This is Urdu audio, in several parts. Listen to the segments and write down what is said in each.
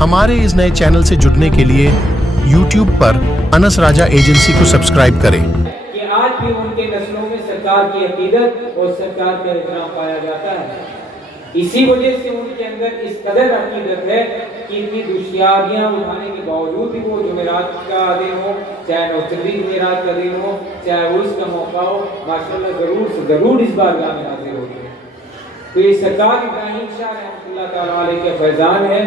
ہمارے اس نئے چینل سے جڑنے کے لیے یوٹیوب پر انس راجہ ایجنسی کو سبسکرائب کریں کہ آج بھی ان کے نسلوں میں سرکار کی عقیدت اور سرکار کا احترام پایا جاتا ہے. اسی وجہ سے ان کے اندر اس قدر عقیدت ہے کہ اتنی دشواریاں اٹھانے کے باوجود بھی وہ جمعرات کا دن ہو, چاہے نوچندی جمعرات کا دن ہو, چاہے عرس کا موقع ہو, ماشاءاللہ ضرور سے ضرور اس بارگاہ میں حاضر ہوتے ہیں. تو یہ سرکار ابراہیم شاہ رحمۃ اللہ تعالیٰ علیہ کے فیضان ہے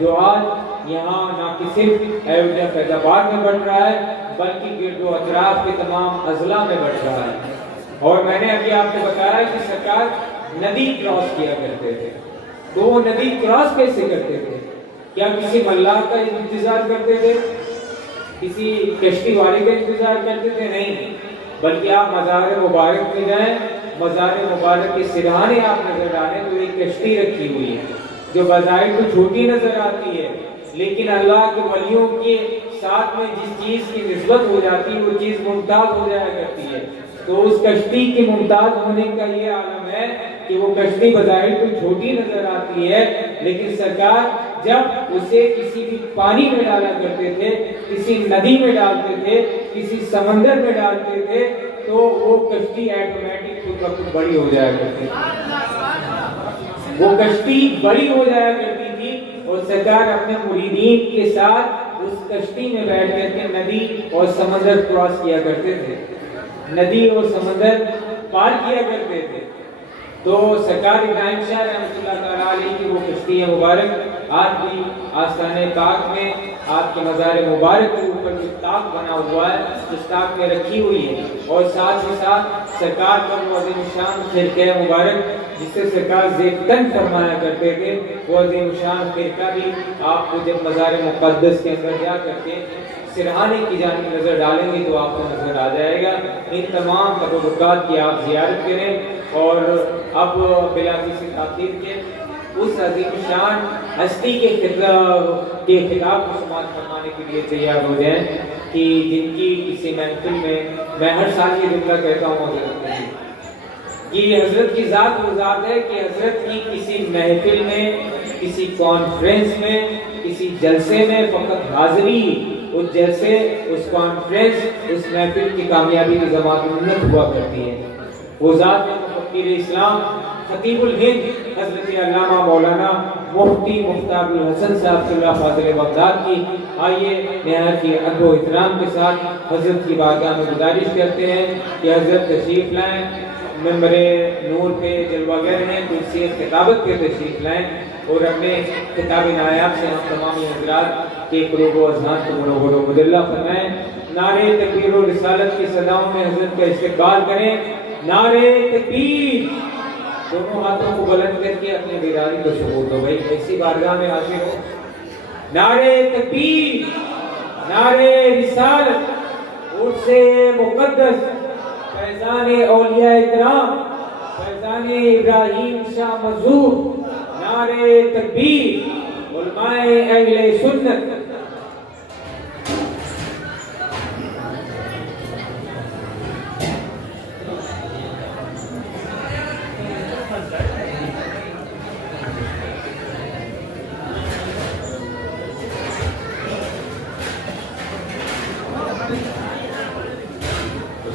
جو آج یہاں نہ کہ صرف ایوڈیا فیض آباد میں بڑھ رہا ہے بلکہ گرد و اطراف کے تمام اضلاع میں بڑھ رہا ہے. اور میں نے ابھی آپ کو بتایا کہ سرکار ندی کراس کیا کرتے تھے. تو وہ ندی کراس کیسے کرتے تھے؟ کیا کسی ملاح کا انتظار کرتے تھے, کسی کشتی والے کا انتظار کرتے تھے؟ نہیں, بلکہ آپ مزار مبارک میں جائیں, مزار مبارک کے سرہانے آپ نظر ڈالیں تو ایک کشتی رکھی ہوئی ہے جو بظاہر تو چھوٹی نظر آتی ہے, لیکن اللہ کے ولیوں کے ساتھ میں جس چیز کی نسبت ہو جاتی ہے وہ چیز ممتاز ہو جایا کرتی ہے. تو اس کشتی کے ممتاز ہونے کا یہ عالم ہے کہ وہ کشتی بظاہر تو چھوٹی نظر آتی ہے, لیکن سرکار جب اسے کسی بھی پانی میں ڈالا کرتے تھے, کسی ندی میں ڈالتے تھے, کسی سمندر میں ڈالتے تھے, تو وہ کشتی آٹومیٹک خود بخود بڑی ہو جایا کرتی تھی. وہ کشتی بڑی ہو جایا کرتی تھی اور سرکار اپنے مریدین کے ساتھ اس کشتی میں بیٹھ کر کے ندی اور سمندر کراس کیا کرتے تھے, ندی اور سمندر پار کیا کرتے تھے. تو سرکار ابراہیم شاہ رحمۃ اللہ تعالیٰ علیہ کی وہ کشتی ہے مبارک آج بھی آستانِ پاک میں آپ کے مزار مبارک کے اوپر جو طاق بنا ہوا ہے اس طاق میں رکھی ہوئی ہے. اور ساتھ ہی ساتھ سرکار کا وہ عظیم شان خرقہ مبارک جس سے سرکار زیفتن فرمایا کرتے تھے, وہ عظیم شان خرقہ بھی آپ کو جب مزار مقدس کے اندر جا کر کے سرہانے کی جانب نظر ڈالیں گے تو آپ کو نظر آ جائے گا. ان تمام تبرکات کی آپ زیارت کریں اور اب بلا کسی تاخیر کے اس عظیم شان ہستی کے خطاب کو سماعت فرمانے کے لیے تیار ہو جائیں کہ جن کی کسی محفل میں ہر سال یہ جملہ کہتا ہوں حضرت نے کہ حضرت کی ذات وہ ذات ہے کہ حضرت کی کسی محفل میں, کسی کانفرنس میں, کسی جلسے میں فقط حاضری اس جلسے, اس کانفرنس, اس محفل کی کامیابی کی ضمانت منت ہوا کرتی ہے. وہ ذات مفکر اسلام خطیب الہند حضرت علامہ مولانا مفتی مختار الحسن صاحب صلی اللہ فاضل بغداد کی آئیے نہایت ہی ادب و احترام کے ساتھ حضرت کی بارگاہ میں گزارش کرتے ہیں کہ حضرت تشریف لائیں, منبر نور پہ جلوہ گر ہیں تو اسی خطابت پہ تشریف لائیں اور اپنے خطاب نایاب سے ہم تمامی حضرات کے قلوب و اذہان کو منور و مدلہ فرمائیں. نعرہ تکبیر و رسالت کی صداؤں میں حضرت کا استقبال کریں. نعرہ تکبیر, دونوں ہاتھوں کو بلند کر کے اپنے بیداری کو ثبوت دو بھائی, ایسی بارگاہ میں حاضر ہو. نعرہ تکبیر, نعرہ رسالت, عرس مقدس, فیضان اولیاء اکرام, فیضان ابراہیم شاہ مظہور, نعرہ تکبیر, علماء اہل سنت.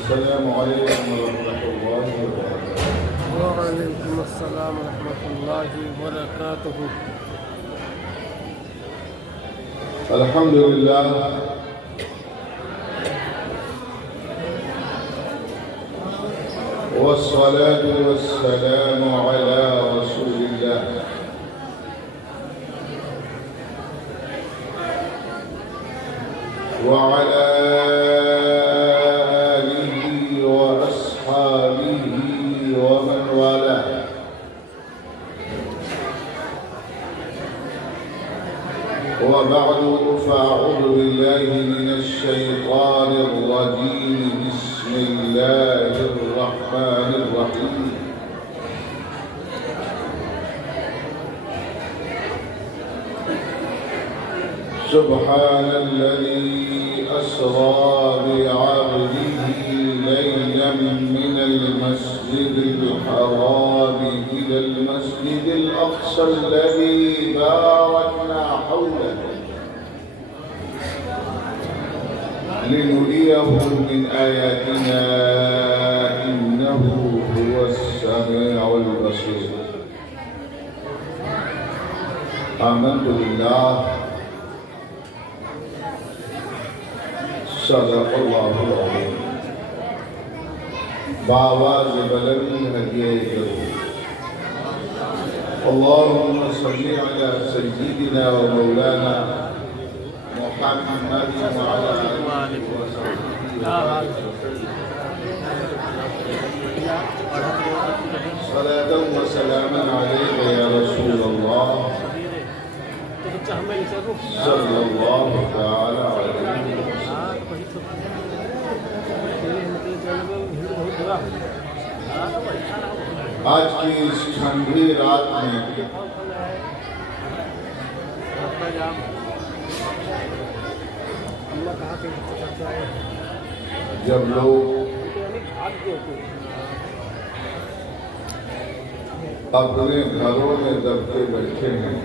السلام علیکم ورحمۃ اللہ وبرکاتہ. وعلیکم السلام ورحمۃ اللہ وبرکاتہ. الحمد للہ والصلاة والسلام على رسول اللہ وعلى ومن والاه. وبعد فأعوذ بالله من الشيطان الرجيم. بسم الله الرحمن الرحيم. سبحان الذي أسرى بعبده ليلا من المسجد الحرام إلى المسجد الأقصى الذي باركنا حوله لنريه من آياتنا إنه هو السميع البصير. آمنت بالله صدق الله العظيم. بآواز بلند ہدیہ ضرور. اللهم صل على سيدنا ومولانا محمد وعلى آله وصحبه صلاة وسلاما عليك يا رسول الله صلى الله تعالى عليه وسلم. آج کی اس ٹھنڈی رات میں جب لوگ اپنے گھروں میں دبتے بیٹھے ہیں،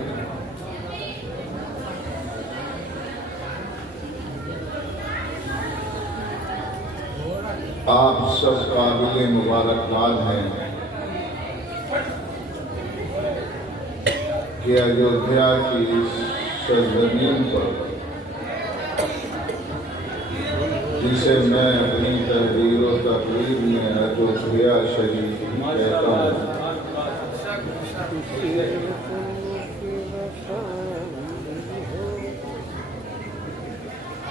آپ سب قابل مبارکباد ہیں کہ ایودھیا کی اس سرزمین پر جسے میں اپنی تحریر و تقریر میں ایودھیا شریف کہتا ہوں،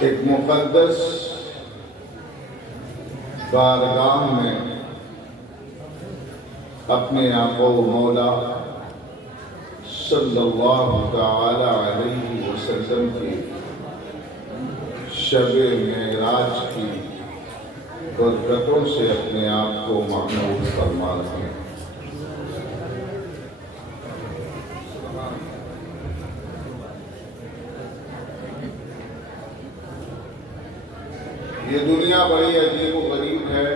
ایک مقدس بارگاہ میں اپنے آقا و مولا صلی اللہ تعالی علیہ وسلم کی شب معراج کی برکتوں سے اپنے آپ کو معمور فرما رہے ہیں. یہ دنیا بڑی عجیب و غریب ہے.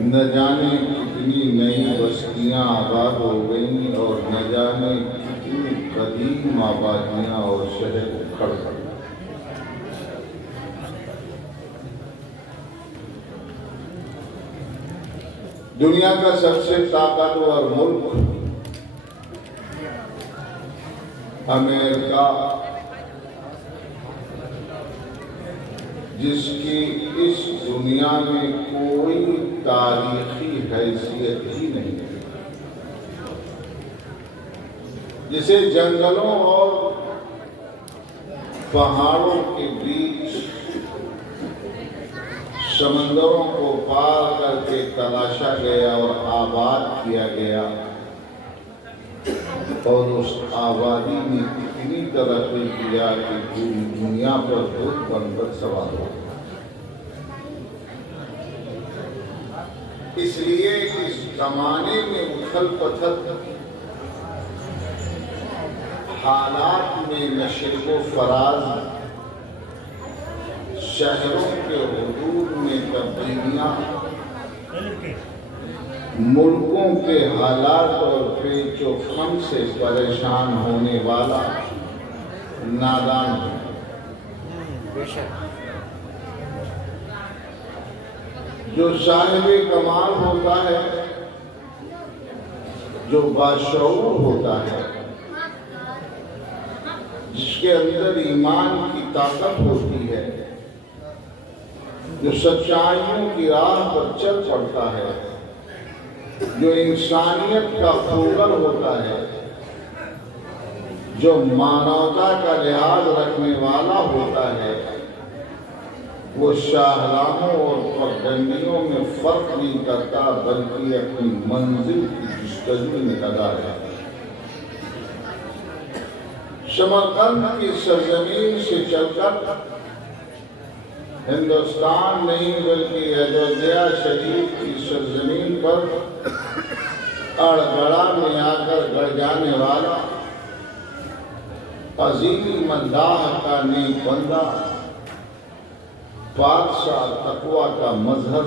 نہ جانے کتنی نئی بستیاں آباد ہو گئیں اور نہ جانے کتنی قدیم آبادیاں اور شہر اکھڑ گئے. دنیا کا سب سے طاقتور ملک امریکہ، جس کی اس دنیا میں کوئی تاریخی حیثیت ہی نہیں ہے، جسے جنگلوں اور پہاڑوں کے بیچ سمندروں کو پار کر کے تلاشا گیا اور آباد کیا گیا، اور اس آبادی نے اتنی ترقی کیا کہ پوری دنیا پر بت بن کر سوار ہو. اس لیے اس زمانے میں اتھل پتھل حالات میں نشو و فراز، شہروں کے حدود میں تبدیلیاں، ملکوں کے حالات اور پیچ و خم سے پریشان ہونے والا نادان ہے. جو صاحب کمال ہوتا ہے، جو باشعور ہوتا ہے، جس کے اندر ایمان کی طاقت ہوتی ہے، جو سچائیوں کی راہ پر چل پڑتا ہے، جو انسانیت کا خوگر ہوتا ہے، جو مانوتا کا لحاظ رکھنے والا ہوتا ہے، وہ شاہراہوں اور پگڈنڈیوں میں فرق نہیں کرتا، بلکہ اپنی منزل کی جستجو میں لگا رہتا ہے. سمرقند کی سرزمین سے چل کر ہندوستان نہیں بلکہ ایودھیا شریف کی سرزمین پر اڑگڑا میں آ کر گڑ جانے والا عظیم اللہ کا نیک بندہ، پادشاہ تقویٰ کا مظہر،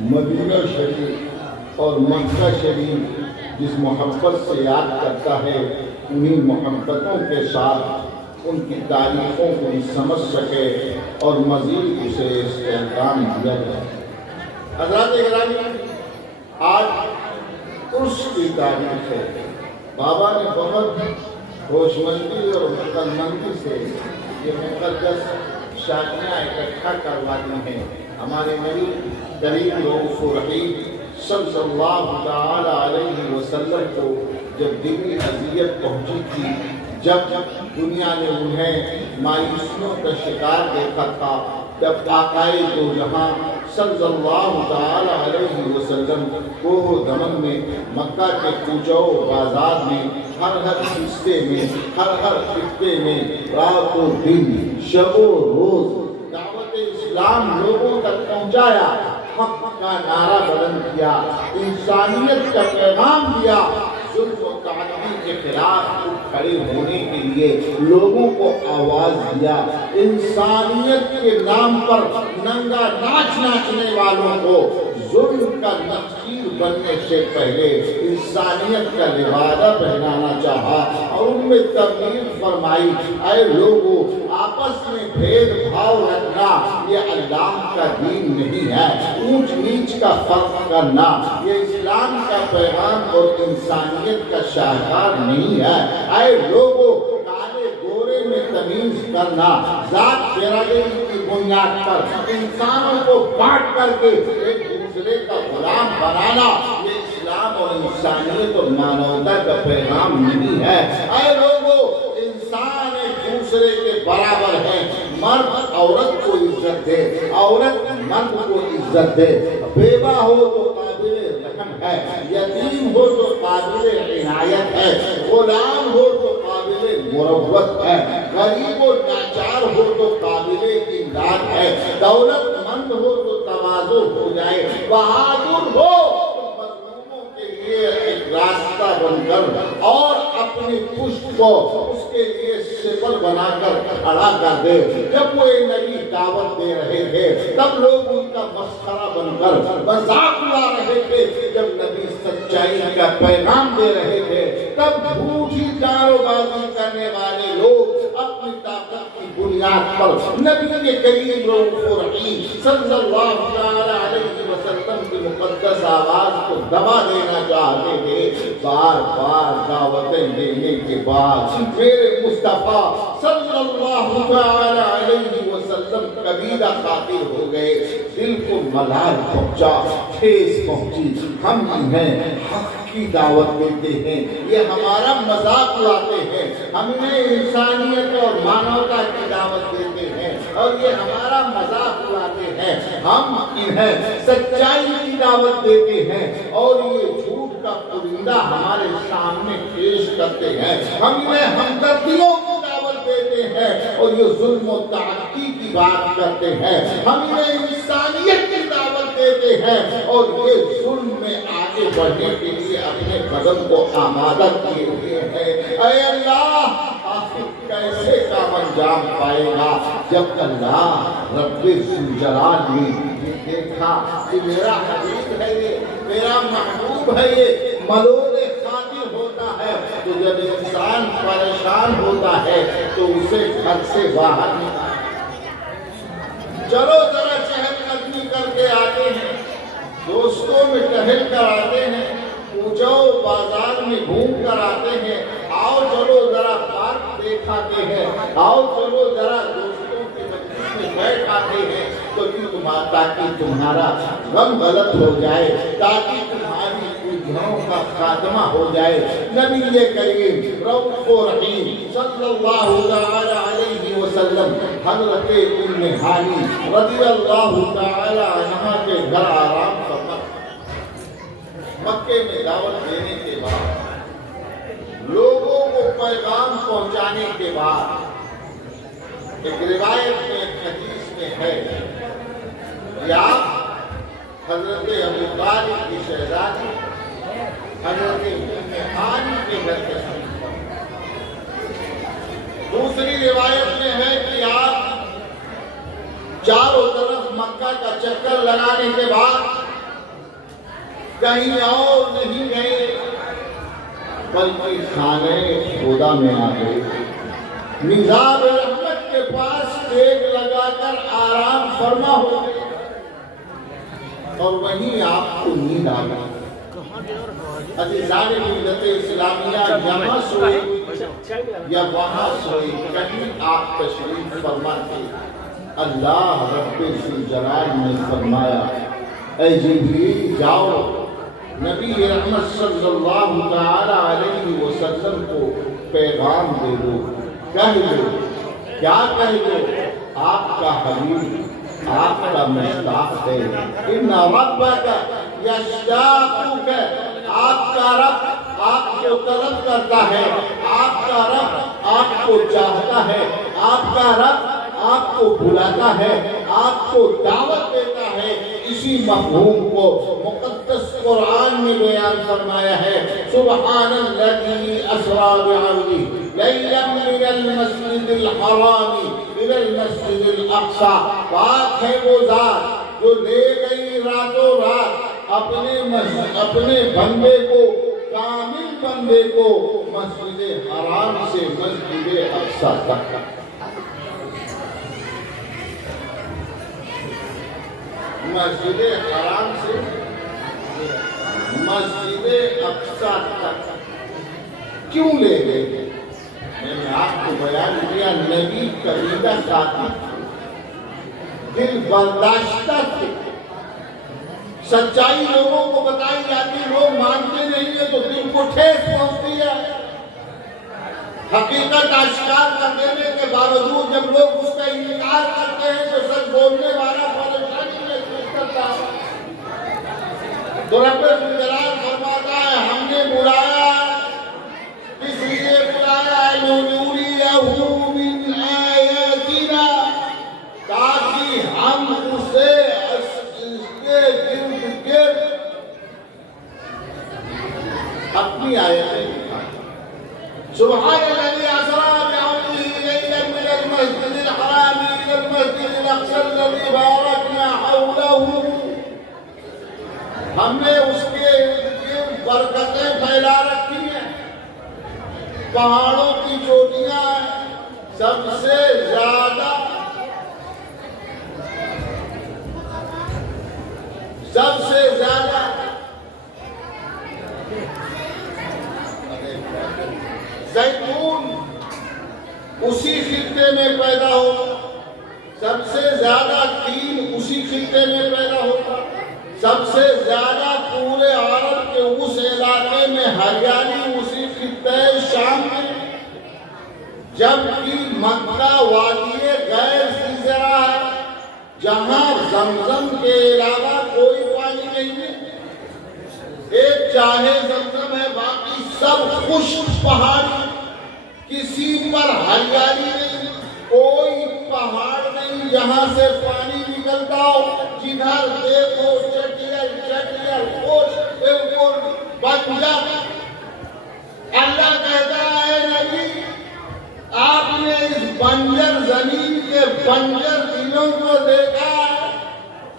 مدینہ شریف اور مکہ شریف جس محبت سے یاد کرتا ہے، انہی محبتوں کے ساتھ ان کی تاریخوں کو بھی سمجھ سکے اور مزید اسے استحکام دیا جائے۔ حضرات گرامی، آج عرس کی تاریخ ہے۔ بابا نے بہت ہوشمندی اور عقلمندی سے یہ مقدس شادیاں اکٹھا کروا دی ہیں۔ ہمارے نبی کریم رؤوف الرحیم صلی اللہ تعالی علیہ وسلم کو جب دلی اذیت پہنچی تھی، جب دنیا نے انہیں مایوسیوں کا شکار دیکھا تھا، جب آقائے دو جہاں صلی اللہ تعالی علیہ وسلم کوہ دمن میں، مکہ کے کوچوں بازار میں، ہر حصے میں، ہر خطے میں، رات و دن، شب و روز دعوت اسلام لوگوں تک پہنچایا، حق کا نعرہ بلند کیا، انسانیت کا پیغام دیا، ظلم و تعدی کے خلاف کھڑے ہونے کے لیے لوگوں کو آواز دیا، انسانیت کے نام پر ننگا ناچ ناچنے والوں کو ظلم کا نقشیر بننے سے پہلے انسانیت کا لبادہ پہنانا چاہا اور ان میں تبلیغ فرمائی، اے لوگوں، آپس میں بھید بھاؤ رکھنا یہ اللہ کا دین نہیں ہے، اونچ نیچ کا فرق کرنا یہ اسلام کا پیغام اور انسانیت کا شاہکار نہیں ہے، اے لوگوں، کالے گورے میں تمیز کرنا، ذات برادری کی بنیاد پر انسانوں کو بانٹ کر کے ایک دوسرے کا غلام بنانا یہ اسلام اور انسانیت اور مانوتا کا پیغام نہیں ہے۔ اے لوگوں، انسان ایک دوسرے کے برابر ہے، مرد عورت کو عزت دے، عورت مرد کو عزت دے، بیوہ ہو تو قابل رحم ہے، یتیم ہو تو قابل عنایت ہے، غلام ہو تو قابل مروت ہے، غریب و لاچار ہو تو قابل امداد ہے، دولت مند ہو تو تواضع ہو جائے، بہادر ہو تو مظلوموں کے لیے ایک راستہ بن کر اور اپنی پشت کو اس کے لیے سپر بنا کر کھڑا کر دے۔ جب وہ نبی دعوت دے رہے تھے تب لوگ ان کا مسخرہ بن کر مذاق اڑا رہے تھے، جب نبی سچائی کا پیغام دے رہے تھے تب جھوٹی دارو بازی کرنے والے لوگ اپنی طاقت کی بنیاد پر نبی کے کریم رؤوف الرحیم صلی اللہ علیہ وسلم کی مقدس آواز کو دبا دینا چاہتے تھے۔ بار بار دعوتیں دینے کے بعد میرے مصطفیٰ صلی اللہ علیہ وسلم قبیلہ خاطر ہو گئے، دل کو ملال پہنچا، ٹھیس پہنچی، ہم انہیں حق کی دعوت دیتے ہیں، یہ ہمارا مذاق اڑاتے ہیں، ہم انہیں انسانیت اور مانوتا کی دعوت دیتے ہیں اور یہ ہمارا مذاق اڑاتے ہیں، ہم انہیں سچائی کی دعوت دیتے ہیں اور یہ جھوٹ کا پرندہ ہمارے سامنے پیش کرتے ہیں، ہم انہیں ہمدردیوں کی دعوت دیتے ہیں اور یہ ظلم و تعدی کی بات کرتے ہیں، ہم انہیں انسانیت کی دعوت دیتے ہیں اور یہ ظلم میں آگے بڑھنے کے لیے اپنے قدم کو آمادہ کیے ہوئے ہیں۔ اے اللہ، آخر کیسے کام انجام پائے گا جب اللہ رب ذوالجلال نے دیکھا کہ میرا حبیب ہے یہ، میرا محبوب ہے یہ، ملول خاطر ہوتا ہے تو جب انسان پریشان ہوتا ہے تو اسے گھر سے باہر نکالتا ہے۔ چلو ذرا چہل قدمی کر کے آتے ہیں، دوستوں میں ٹہل کر آتے ہیں، کوچوں بازار میں گھوم کر آتے ہیں، آؤ چلو ذرا پارک دیکھ آتے ہیں، آؤ چلو ذرا دوستوں کے مجلس میں بیٹھ آتے ہیں، تاکہ تمہارا غم غلط ہو جائے، تاکہ تمہاری گناہوں کا خاتمہ ہو جائے۔ نبی کریم رؤوف الرحیم صلی اللہ علیہ وسلم حضرت ام ہانی رضی اللہ تعالی عنہا کے گھر آرام فرما، مکے میں دعوت دینے کے بعد، لوگوں کو پیغام پہنچانے کے بعد، ایک روایت میں ایک حدیث میں ہے کہ آپ حضرت ابو طالب کی شہزادی حضرت ام ہانی کے گھر تشریف لائے۔ دوسری روایت میں ہے کہ آپ چاروں طرف مکہ کا چکر لگانے کے بعد کہیں اور نہیں گئے بلکہ خانے خدا میں آ گئے، نظام رحمت کے پاس ٹیک لگا کر آرام فرما ہو گئے، اور وہیں آپ کو نیند آ گئی۔ عزیزان ملت اسلامیہ یہاں سوئے یا وہاں سوئے، کہیں آپ تشریف فرما تھے، اللہ رب ذوالجلال نے فرمایا اے جبریل جاؤ نبی رحمت صلی اللہ تعالی علیہ وسلم کو پیغام دے دو، کہہ دو، کیا کہہ دو؟ آپ کا حبیب آپ کا مشتاق ہے، ان ربک یشتاقک، آپ کا رب آپ کو طلب کرتا ہے، آپ کا رب آپ کو چاہتا ہے، آپ کا رب آپ کو بلاتا ہے، آپ کو دعوت دیتا ہے۔ اسی مفہوم کو مقدس قرآن میں بیان فرمایا ہے، سبحان الذی اسریٰ بعبدہ لیلا من المسجد الحرام الى المسجد الاقصیٰ، پاک ہے وہ ذات جو لے گئی راتوں رات اپنے بندے کو، کامل بندے کو، مسجد حرام سے مسجد اقصیٰ تک۔ مسجد حرام سے مسجد اقصیٰ تک کیوں لے گئے؟ میں نے آپ کو بیان کیا، نبی کلیدہ ساتھی دل برداشتہ تھے، سچائی لوگوں کو بتائی جاتی، لوگ مانتے نہیں ہیں تو دل کو ٹھیس پہنچتی ہے، حقیقت آشکار کر دینے کے باوجود جب لوگ اس کا انکار کرتے ہیں تو سچ بولنے والا پریشانی میں کرتا ہے۔ تو رب ذوالجلال فرماتا ہے ہم نے بلایا، اس لیے بلایا لنریہ من آیاتنا، تاکہ ہم اسے اپنی آیتیں دکھائیں۔ سبحان الذی اسریٰ بعبدہ لیلا من المسجد الحرام الى المسجد الاقصی الذی بارکنا حولہ، ہم نے اس کے ارد برکتیں پھیلا رکھی ہیں، پہاڑوں کی چوٹیاں ہیں، سب سے زیادہ زیتون اسی خطے میں پیدا ہوتا، سب سے زیادہ تیل اسی خطے میں پیدا ہوتا، سب سے زیادہ پورے عرب کے اس علاقے میں ہریالی اسی خطے شام میں، جبکہ مکہ وادی غیر سیزرا ہے، جہاں زمزم کے علاوہ کوئی پانی نہیں ہے، ایک چاہے زمزم ہے، باقی سب خشک پہاڑی، کسی پر ہریالی نہیں، کوئی پہاڑ نہیں جہاں سے پانی نکلتا ہو، جدھر دیکھو چٹیل خوش بالکل بنجر۔ اللہ کہتا ہے نبی آپ نے اس بنجر زمین کے بنجر دلوں کو دیکھا،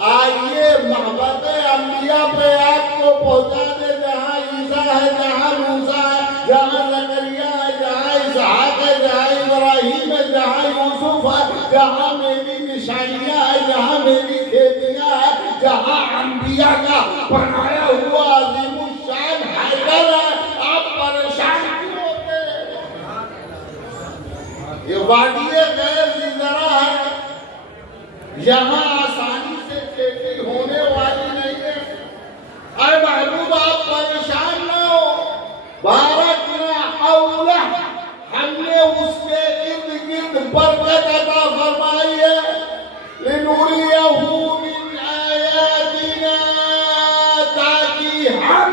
آئیے محبت انبیاء پہ آپ کو پہنچا دے، جہاں عیسیٰ ہے، جہاں موسیٰ ہے، جہاں زکریا ہے، جہاں اسحاق ہے، جہاں ابراہیم ہے، جہاں یوسف ہے، جہاں میری نشانیاں ہیں، جہاں میری کھیتیاں ہیں، جہاں انبیاء کا بنایا ہوا عظیم الشان حیدر ہے، آپ پریشان کیوں ہوتے ہیں؟ یہ وادی غیر سیزرا ہے، یہاں آسانی سے کھیتی ہونے والی نہیں ہے۔ اے محبوب آپ پریشان نہ ہو، بارکنا حولہ، ہم نے اس کے ارد گرد برکت عطا فرمائی ہے، لنریہ من آیاتنا، تاکہ ہم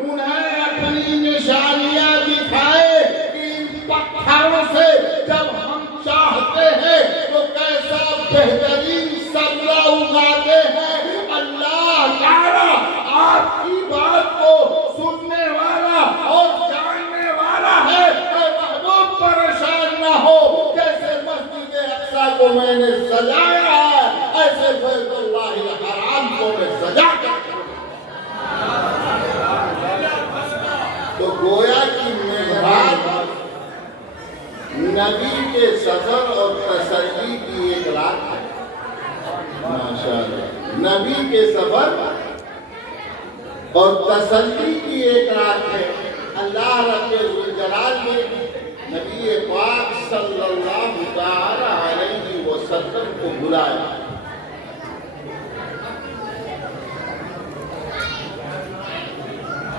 انہیں اپنی نشانیاں دکھائے کہ ان پتھروں سے جب ہم چاہتے ہیں تو کیسا بہترین سبزہ اگاتے ہیں۔ اللہ تعالیٰ آپ کی بات کو سننے والا اور جاننے والا ہے۔ اے محبوب پریشان نہ ہو، جیسے مسجد اقصیٰ کو میں نے سجایا ہے ایسے بیت اللہ الحرام کو میں سجا کر نبی کے سفر اور تسلی کی ایک رات ہے. ماشاءاللہ. نبی کے سفر اور تسلی کی ایک رات ہے. اللہ رب الجلال نے نبی پاک صلی اللہ تعالی علیہ وسلم کو بلایا.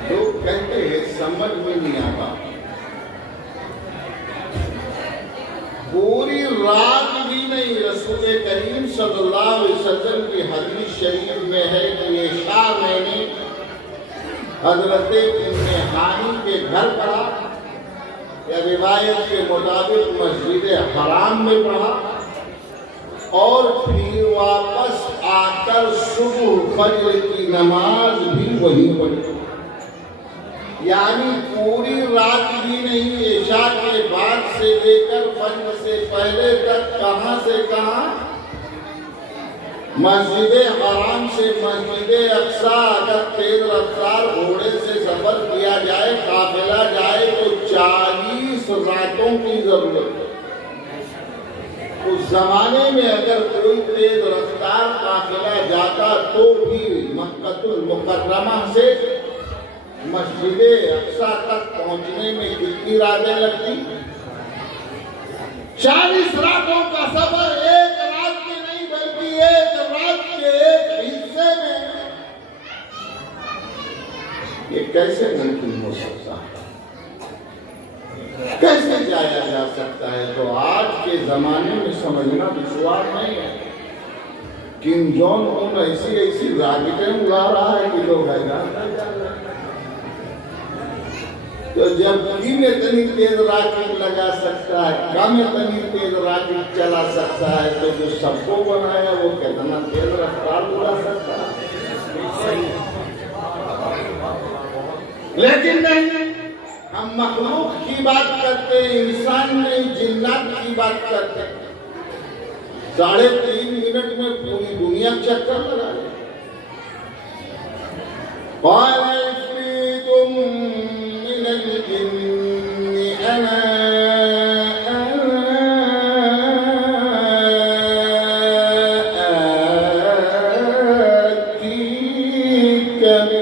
لوگ کہتے ہیں سمجھ میں نہیں آتا. پوری رات بھی نہیں. رسول کریم صلی اللہ علیہ وسلم کی حدیث شریف میں ہے کہ عشاء میں نے حضرت ابن ہانی کے گھر پڑھا یا روایت کے مطابق مسجد حرام میں پڑھا اور پھر واپس آ کر صبح فجر کی نماز بھی وہیں پڑھی. یعنی پوری رات بھی نہیں. عشاء کے بعد سے لے کر فجر سے پہلے تک کہاں سے کہاں مسجد حرام سے مسجد اقصی اگر تیز رفتار گھوڑے سے سفر کیا جائے قافلہ جائے تو 40 راتوں کی ضرورت ہے. اس زمانے میں اگر کوئی تیز رفتار قافلہ جاتا تو بھی مکہ المکرمہ سے مسجد اقصی تک پہنچنے میں کتنی راتیں لگتی؟ 40 راتوں کا سفر ایک رات میں نہیں بلکہ ایک رات کے ایک حصے میں. یہ کیسے ممکن ہو سکتا ہے؟ کیسے جایا جا سکتا ہے؟ تو آج کے زمانے میں سمجھنا دشوار نہیں ہے. کم جونگ ان ایسی راکٹیں اڑا رہا ہے کہ لوگ حیران رہ جا رہے ہیں. تو جب کم اتنی تیز راکٹ لگا سکتا ہے, کم اتنی تیز راکٹ چلا سکتا ہے, تو جو سب کو بنایا وہ کتنا تیز رفتار اڑا سکتا ہے. لیکن نہیں, ہم مخلوق کی بات کرتے ہیں, انسان نہیں جنات کی بات کرتے ہیں. 3.5 منٹ میں پوری دنیا چکر لگا لے. قال عفریت من الجن انا آتيك به.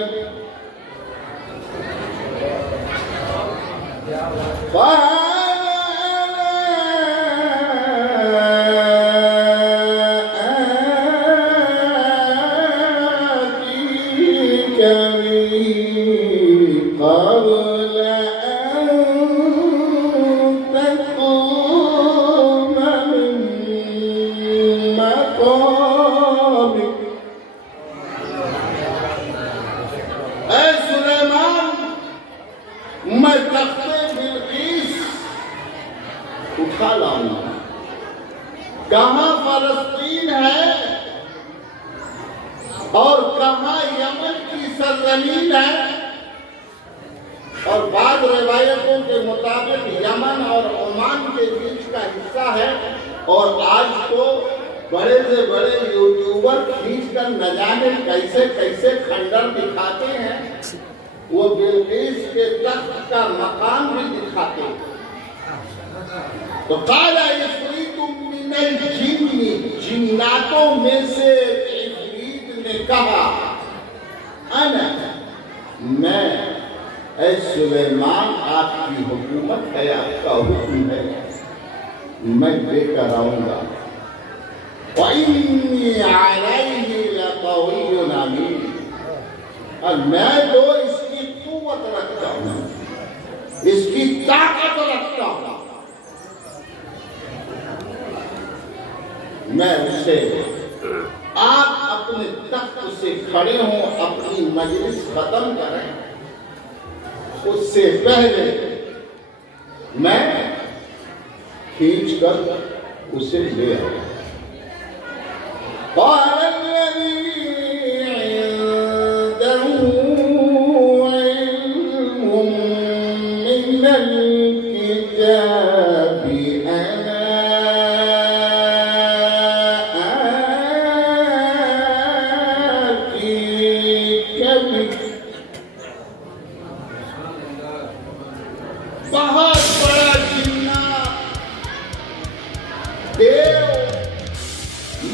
کہاں فلسطین ہے اور کہاں یمن کی سرزمین ہے, اور بعض روایتوں کے مطابق یمن اور عمان کے بیچ کا حصہ ہے. اور آج تو بڑے سے بڑے یوٹیوبر کھینچ کر نہ جانے کیسے کیسے کھنڈر دکھاتے ہیں, وہ بلقیس کے تخت کا مقام بھی دکھاتے ہیں. تو قال عفریت من الجن, جناتوں میں سے عفریت نے کہا, انا, میں, اے سلیمان آپ کی حکومت ہے, آپ کا حکم ہے, میں لے کر آؤں گا. وَإِنِّي عَلَيْهِ لَقَوِيٌّ أَمِينٌ, اور میں تو اس کی قوت رکھتا ہوں, اس کی طاقت رکھتا ہوں. میں اسے, آپ اپنے تخت سے کھڑے ہوں, اپنی مجلس ختم کریں, اس سے پہلے میں کھینچ کر اسے لے آؤں. قال الذي عنده علم من الكتاب أنا آتيك به. بہت بڑا جنہ